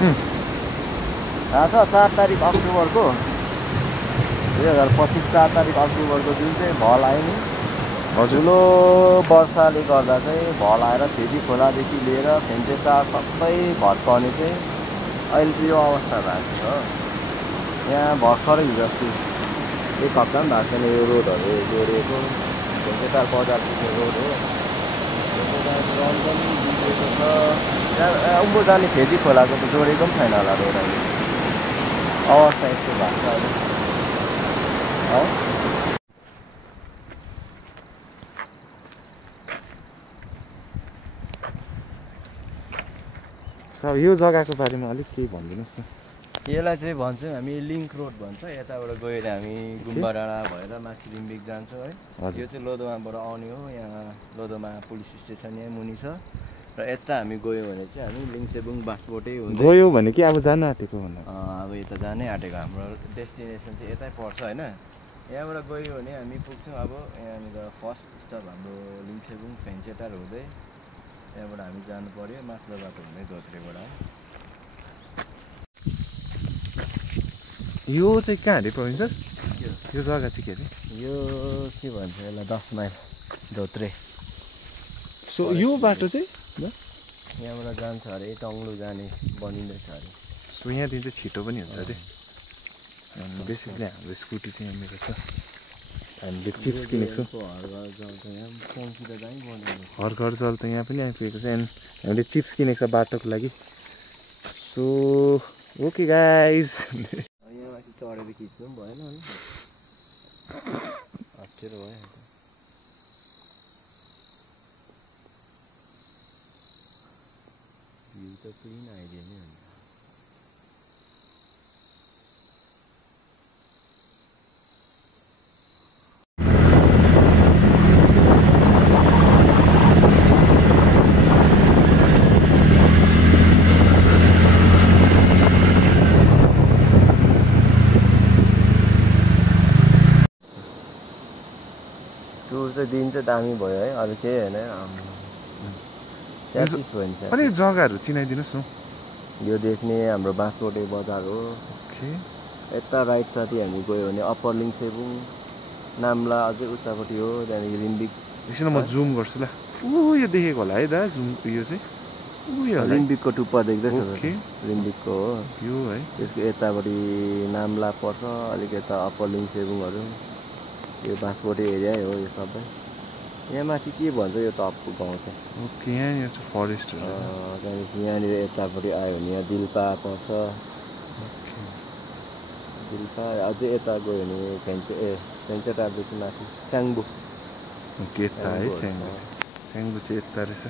थाहा छ 4 तारिक अक्टोबरको 2025 4 तारिक अक्टोबरको जुन चाहिँ भल आयो नि ठुलो वर्षाले गर्दा चाहिँ भल आएर फेदी खोलादेखि लिएर फेन्चेटार सबै भत्काउने चाहिँ अहिले चाहिँ यो अवस्था भएको छ। यहाँ भर्खरै हिजो अस्ति 1 हप्ता पनि भएको छैन यो रोडहरू जोडिएको फेन्चेटार बजार पुग्ने रोड हो। रन पनि बिग्रेको छ। यहाँ उँभो जाने फेदी खोलाको त जोडेको पनि छैन होला रोड अहिले अवस्था यस्तो भएको छ अहिले है। अब यो जग्गाको बारेमा अलिक केही भनिदिनुहोस् न। यसलाई चाहिँ भन्छौँ हामी लिङ्क रोड भन्छ। यताबाट गएर हामी गुम्बा डाँडा भएर माथि रिम्बिक जान्छौँ है। यो चाहिँ लोधोमाबाट आउने हो। यहाँ लोधोमा पुलिस स्टेसन यहाँ मुनि छ र यता हामी गयो भने चाहिँ हामी लिङ्सेबुङ बाँसबोटै हुँदै गयो भने कि अब जान आँटेको भन्नु अब यता जानै आँटेको हाम्रो डेस्टिनेसन चाहिँ यतै पर्छ होइन। यहाँबाट गयो भने हामी पुग्छौँ अब यहाँनिर फर्स्ट स्टप हाम्रो लिङ्सेबुङ फेन्चेटार हुँदै त्यहाँबाट हामी जानु पर्यो माथिल्लो बाटो हुँदै धोत्रेबाट। यो चाहिँ कहाँ अरे प्रवीण सर? यो जग्गा चाहिँ के अरे? यो के भन्छ यसलाई 10 माइल धोत्रे। सो यो बाटो चाहिँ यहाँबाट जान्छ अरे टङ्ग्लु जाने बनिँदैछ अरे। सो यहाँदेखि चाहिँ छिटो पनि हुन्छ अरे। बेसिकली हाम्रो स्कुटी चाहिँ यहाँनिर छ। हामीले चिप्स किनेको छौँ। हर घर जल त यहाँ पनि आइपुगेको छ। एन्ड हामीले चिप्स किनेको छ बाटोको लागि। सो ओके गाइज यहाँ माथि चढेर खिच्नु पनि भएन नि अप्ठ्यारो भयो। भ्यू त क्लिन आइदियो नि अन्त। टुर चाहिँ दिन चाहिँ दामी भयो है। अरू केही होइन भइन्छ। अनि जग्गाहरू चिनाइदिनुहोस् न। यो देख्ने हाम्रो बाँसबोटे बजार हो। यता राइट साथी हामी गयो भने अप्पर लिङ्सेबुङ नाम्ला अझै उतापट्टि हो। त्यहाँदेखि रिम्बिक एकछिन म जुम गर्छु ल। यो देखेको होला है दा जुम यो चाहिँ रिम्बिकको टुप्पा देख्दैछ रिम्बिकको हो यो है। त्यसको यतापट्टि नाम्ला पर्छ अलिक यता अप्पर लिङ्सेबुङहरू यो बाँसबोटे एरिया हो यो सबै। यहाँ माथि के भन्छ यो टपको गाउँ चाहिँ ओके यहाँनिर चाहिँ फरेस्ट त्यहाँदेखि यहाँनिर यतापट्टि आयो भने यहाँ दिल्पा पर्छ। दिल्पा अझै यता गयो भने फेन्चेटारदेखि माथि स्याङ्बु यता है स्याङ्बु चाहिँ यता रहेछ।